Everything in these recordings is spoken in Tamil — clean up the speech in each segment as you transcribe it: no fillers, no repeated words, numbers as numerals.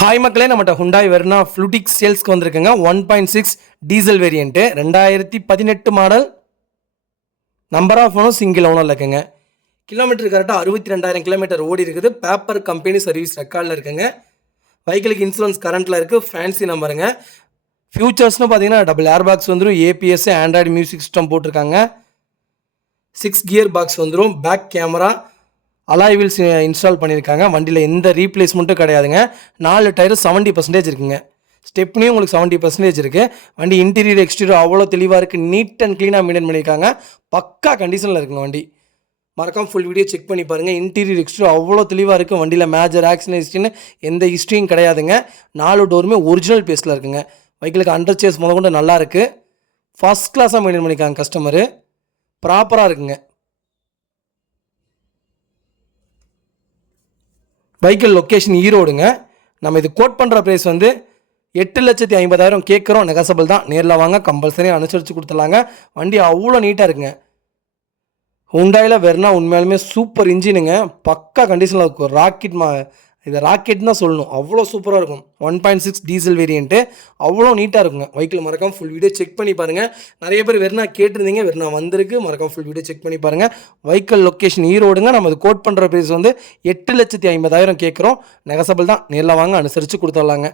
ஹாய் மக்களே, நம்மகிட்ட ஹுண்டாய் வெர்னா ஃப்ளூட்டிக்ஸ் சேல்ஸ்க்கு வந்திருக்குங்க. 1.6 diesel variant, 2018 model. Number of owner single ஓனரில் இருக்குங்க. கிலோமீட்டர் கரெக்டாக 62,000 கிலோமீட்டர் ஓடி இருக்குது. பேப்பர் கம்பெனி சர்வீஸ் ரெக்கார்டில் இருக்குங்க. வெஹிக்கிளுக்கு இன்சூரன்ஸ் கரண்ட்டில் இருக்குது. ஃபேன்சி நம்பருங்க. ஃபியூச்சர்ஸ்னு பார்த்தீங்கன்னா டபுள் ஏர் பாக்ஸ் வந்துடும். ஏபிஎஸ், ஆண்ட்ராய்டு மியூசிக் சிஸ்டம் போட்டிருக்காங்க. 6 கியர் பாக்ஸ் வந்துடும். Back camera, alloy wheels install பண்ணியிருக்காங்க. வண்டியில் எந்த ரீப்ளேஸ்மெண்ட்டும் கிடையாதுங்க. 4 டயரு 70% இருக்குங்க. ஸ்டெப்னியும் உங்களுக்கு 70% இருக்குது. வண்டி இன்டீரியர் எக்ஸ்டீரியர் அவ்வளோ தெளிவாக இருக்குது. நீட் அண்ட் க்ளீனாக மெயின்டைன் பண்ணியிருக்காங்க. பக்கா கண்டிஷனில் இருக்குங்க வண்டி. மறக்காம ஃபுல் வீடியோ செக் பண்ணி பாருங்கள். இன்டீரியர் எக்ஸ்டீரியர் அவ்வளோ தெளிவாக இருக்குது. வண்டியில் மேஜர் ஆக்சிடென்ட் ஹிஸ்ட்ரின்னு எந்த ஹிஸ்ட்ரியும் கிடையாதுங்க. 4 டோருமே ஒரிஜினல் பேஸில் இருக்குங்க. வெஹிக்கிளுக்கு அண்டர் சேஸ் முதல் நல்லா இருக்குது. ஃபஸ்ட் கிளாஸாக மெயின்டைன் பண்ணியிருக்காங்க கஸ்டமரு. ப்ராப்பராக இருக்குங்க. வெஹிக்கிள் லொக்கேஷன் ஈரோடுங்க. நம்ம இது கோட் பண்ணுற ப்ரைஸ் வந்து 8,50,000 கேட்குறோம். நெகசபிள் தான். நேரில் வாங்க, கம்பல்சரி அனுசரித்து கொடுத்துடலாங்க. வண்டி அவ்வளோ நீட்டாக இருக்குங்க. ஹுண்டாயில் வெர்னா உண்மையாலுமே சூப்பர் இன்ஜினுங்க. பக்கா கண்டிஷனில் இருக்கும். இது ராக்கெட் தான் சொல்லணும். அவ்வளோ சூப்பராக இருக்கும். 1.6 டீசல் வேரியண்ட்டு அவ்வளோ நீட்டாக இருக்குங்க. வெஹிக்கிள் மறக்காம ஃபுல் வீடியோ செக் பண்ணி பாருங்கள். நிறைய பேர் வெர்னா கேட்டிருந்தீங்க. வெர்னா வந்திருக்கு. மறக்காம ஃபுல் வீடியோ செக் பண்ணி பாருங்கள். வெஹிக்கிள் லொக்கேஷன் ஈரோடுங்க. நம்ம இது கோட் பண்ணுற ப்ரைஸ் வந்து 8,50,000 கேட்குறோம். நெகசபிள் தான். நேரில் வாங்க, அனுசரித்து கொடுத்துடலாங்க.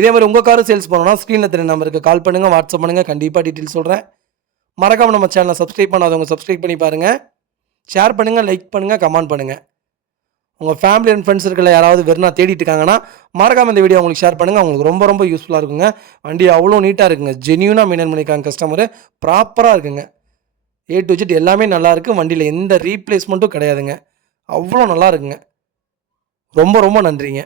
இதே மாதிரி உங்கள் காரும் சேல்ஸ் பண்ணணும்னா ஸ்க்ரீனில் தெரிய நம்பருக்கு கால் பண்ணுங்கள், வாட்ஸ்அப் பண்ணுங்கள். கண்டிப்பாக டீட்டெயில் சொல்கிறேன். மறக்காமல் நம்ம சேனலை சப்ஸ்கிரைப் பண்ணாதவங்க சப்ஸ்கிரைப் பண்ணி பாருங்கள். ஷேர் பண்ணுங்கள், லைக் பண்ணுங்கள், கமெண்ட் பண்ணுங்கள். உங்கள் ஃபேமிலி அண்ட் ஃப்ரெண்ட்ஸ் இருக்கிற யாராவது வெர்னா தேடிட்டு இருக்காங்கன்னா மறக்காமல் இந்த வீடியோ உங்களுக்கு ஷேர் பண்ணுங்கள். அவங்களுக்கு ரொம்ப ரொம்ப யூஸ்ஃபுல்லாக இருக்குங்க. வண்டி அவ்வளோ நீட்டாக இருக்குங்க. ஜென்யூனாக மெயின்டைன் பண்ணியிருக்காங்க கஸ்டமரு. ப்ராப்பராக இருக்குங்க. A to Z எல்லாமே நல்லாயிருக்கு. வண்டியில் எந்த ரீப்ளேஸ்மெண்ட்டும் கிடையாதுங்க. அவ்வளோ நல்லா இருக்குங்க. ரொம்ப ரொம்ப நன்றிங்க.